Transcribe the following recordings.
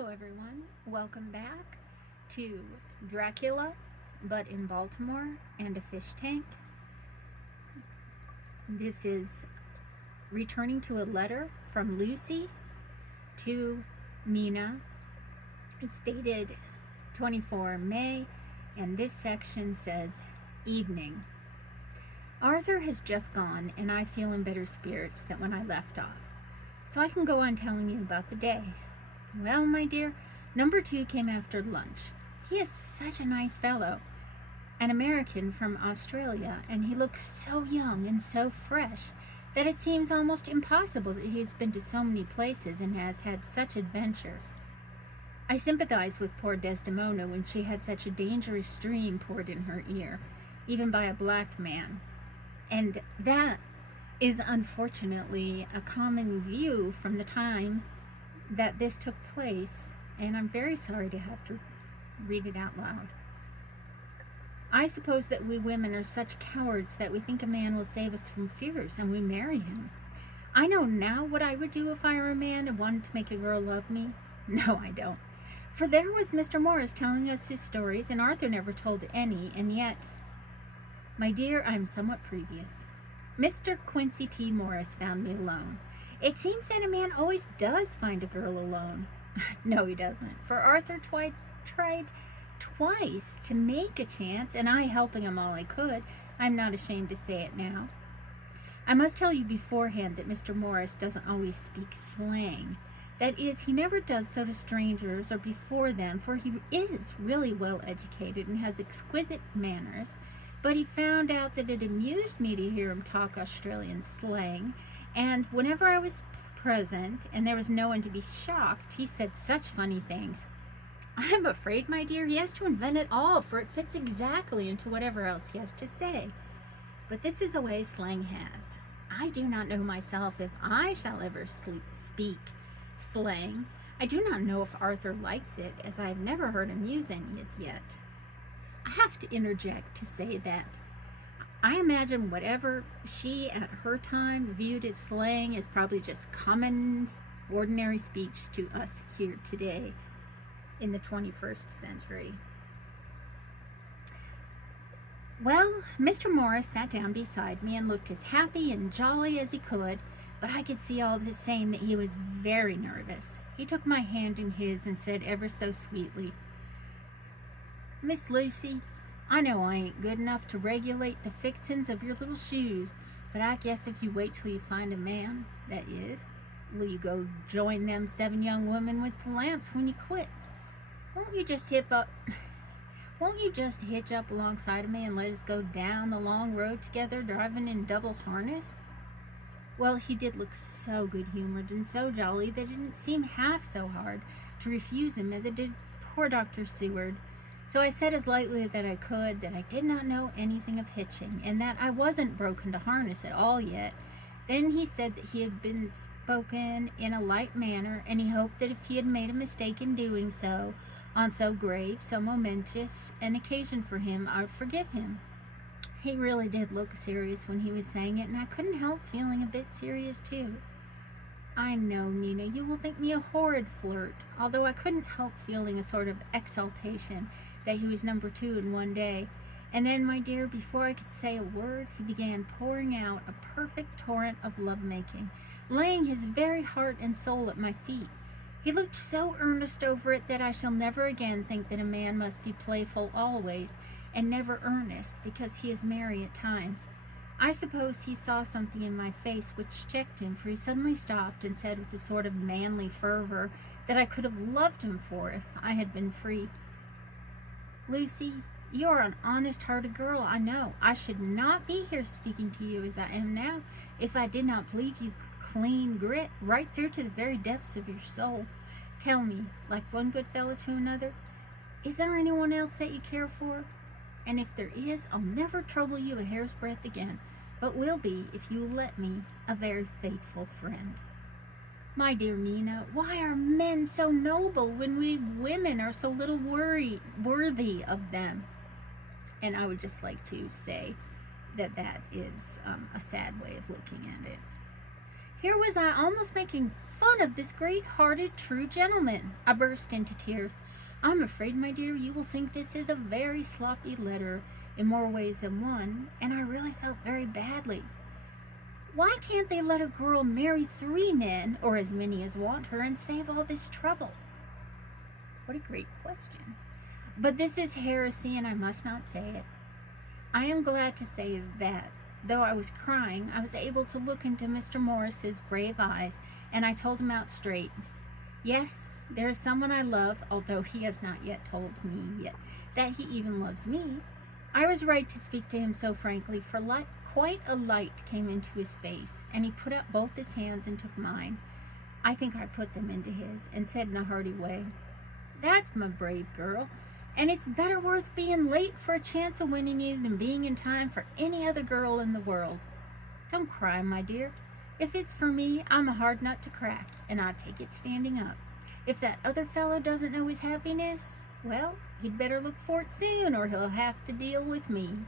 Hello, everyone. Welcome back to Dracula, but in Baltimore and a fish tank. This is returning to a letter from Lucy to Mina. It's dated 24 May, and this section says, Evening. Arthur has just gone, and I feel in better spirits than when I left off, so I can go on telling you about the day. Well, my dear, number 2 came after lunch. He is such a nice fellow, an American from Australia, and he looks so young and so fresh that it seems almost impossible that he has been to so many places and has had such adventures. I sympathize with poor Desdemona when she had such a dangerous stream poured in her ear, even by a black man. And that is unfortunately a common view from the time that this took place, and I'm very sorry to have to read it out loud. I suppose that we women are such cowards that we think a man will save us from fears and we marry him. I know now what I would do if I were a man and wanted to make a girl love me. No, I don't. For there was Mr. Morris telling us his stories, and Arthur never told any, and yet, my dear, I'm somewhat previous. Mr. Quincy P. Morris found me alone. It seems that a man always does find a girl alone. No, he doesn't. For Arthur tried twice to make a chance, and I helping him all I could. I'm not ashamed to say it now. I must tell you beforehand that Mr. Morris doesn't always speak slang. That is, he never does so to strangers or before them, for he is really well educated and has exquisite manners. But he found out that it amused me to hear him talk Australian slang, and whenever I was present and there was no one to be shocked, he said such funny things. I'm afraid, my dear, he has to invent it all, for it fits exactly into whatever else he has to say. But this is a way slang has. I do not know myself if I shall ever speak slang. I do not know if Arthur likes it, as I have never heard him use any as yet. I have to interject to say that I imagine whatever she at her time viewed as slang is probably just common, ordinary speech to us here today in the 21st century. Well, Mr. Morris sat down beside me and looked as happy and jolly as he could, but I could see all the same that he was very nervous. He took my hand in his and said ever so sweetly, Miss Lucy, I know I ain't good enough to regulate the fixins of your little shoes, but I guess if you wait till you find a man, that is, will you go join them 7 young women with the lamps when you quit? Won't you just hitch up alongside of me and let us go down the long road together, driving in double harness? Well, he did look so good-humored and so jolly that it didn't seem half so hard to refuse him as it did poor Dr. Seward. So I said as lightly that I could that I did not know anything of hitching, and that I wasn't broken to harness at all yet. Then he said that he had been spoken in a light manner, and he hoped that if he had made a mistake in doing so, on so grave, so momentous an occasion for him, I would forgive him. He really did look serious when he was saying it, and I couldn't help feeling a bit serious too. I know, Mina, you will think me a horrid flirt, although I couldn't help feeling a sort of exultation that he was number 2 in one day. And then, my dear, before I could say a word, he began pouring out a perfect torrent of lovemaking, laying his very heart and soul at my feet. He looked so earnest over it that I shall never again think that a man must be playful always, and never earnest, because he is merry at times. I suppose he saw something in my face which checked him, for he suddenly stopped and said with a sort of manly fervor that I could have loved him for if I had been free, Lucy, you are an honest-hearted girl, I know. I should not be here speaking to you as I am now if I did not believe you clean grit right through to the very depths of your soul. Tell me, like one good fellow to another, is there anyone else that you care for? And if there is, I'll never trouble you a hair's breadth again, but will be, if you will let me, a very faithful friend. My dear Mina, why are men so noble when we women are so little worthy of them? And I would just like to say that that is a sad way of looking at it. Here was I almost making fun of this great-hearted, true gentleman. I burst into tears. I'm afraid, my dear, you will think this is a very sloppy letter in more ways than one, and I really felt very badly. Why can't they let a girl marry 3 men, or as many as want her, and save all this trouble? What a great question. But this is heresy, and I must not say it. I am glad to say that, though I was crying, I was able to look into Mr. Morris's brave eyes, and I told him out straight. Yes, there is someone I love, although he has not yet told me yet that he even loves me. I was right to speak to him so frankly, for quite a light came into his face, and he put up both his hands and took mine. I think I put them into his, and said in a hearty way, "That's my brave girl, and it's better worth being late for a chance of winning you than being in time for any other girl in the world. Don't cry, my dear. If it's for me, I'm a hard nut to crack, and I take it standing up. If that other fellow doesn't know his happiness, well, he'd better look for it soon, or he'll have to deal with me.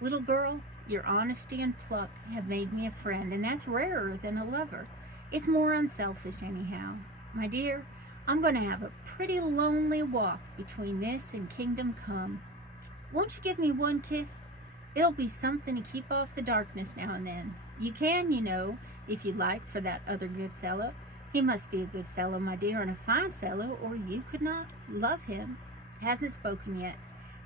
Little girl, your honesty and pluck have made me a friend, and that's rarer than a lover. It's more unselfish, anyhow. My dear, I'm going to have a pretty lonely walk between this and kingdom come. Won't you give me one kiss? It'll be something to keep off the darkness now and then. You can, you know, if you like, for that other good fellow. He must be a good fellow, my dear, and a fine fellow, or you could not love him. Hasn't spoken yet.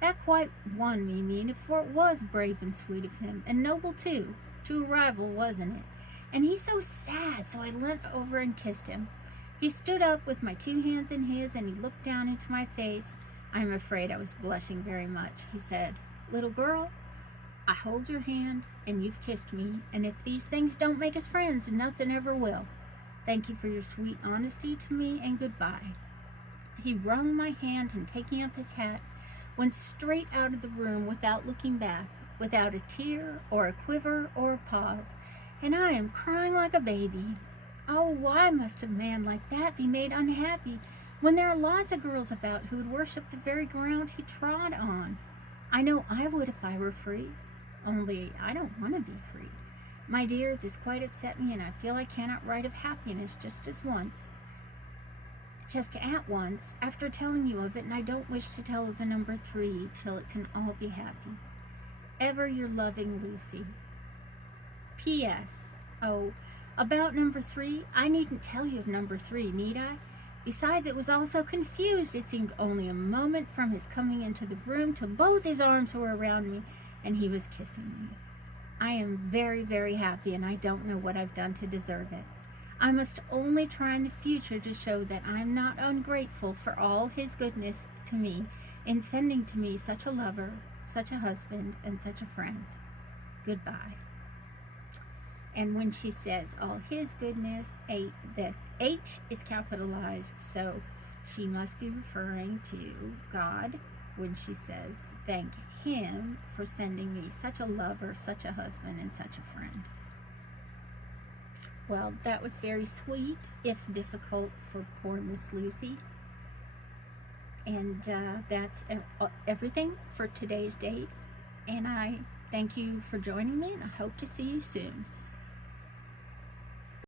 That quite won me, Mina, for it was brave and sweet of him, and noble too, to a rival, wasn't it? And he's so sad, so I leant over and kissed him. He stood up with my 2 hands in his, and he looked down into my face. I am afraid I was blushing very much. He said, "Little girl, I hold your hand, and you've kissed me, and if these things don't make us friends, nothing ever will. Thank you for your sweet honesty to me, and goodbye." He wrung my hand, and taking up his hat, went straight out of the room without looking back, without a tear, or a quiver, or a pause, and I am crying like a baby. Oh, why must a man like that be made unhappy, when there are lots of girls about who would worship the very ground he trod on? I know I would if I were free, only I don't want to be free. My dear, this quite upset me, and I feel I cannot write of happiness just at once, after telling you of it, and I don't wish to tell of the number 3 till it can all be happy. Ever your loving Lucy. P.S. Oh, about number 3, I needn't tell you of number 3, need I? Besides, it was all so confused, it seemed only a moment from his coming into the room till both his arms were around me, and he was kissing me. I am very, very happy, and I don't know what I've done to deserve it. I must only try in the future to show that I am not ungrateful for all his goodness to me in sending to me such a lover, such a husband, and such a friend. Goodbye. And when she says all his goodness, the H is capitalized, so she must be referring to God when she says thank him for sending me such a lover, such a husband, and such a friend. Well, that was very sweet, if difficult, for poor Miss Lucy. And that's everything for today's date. And I thank you for joining me, and I hope to see you soon.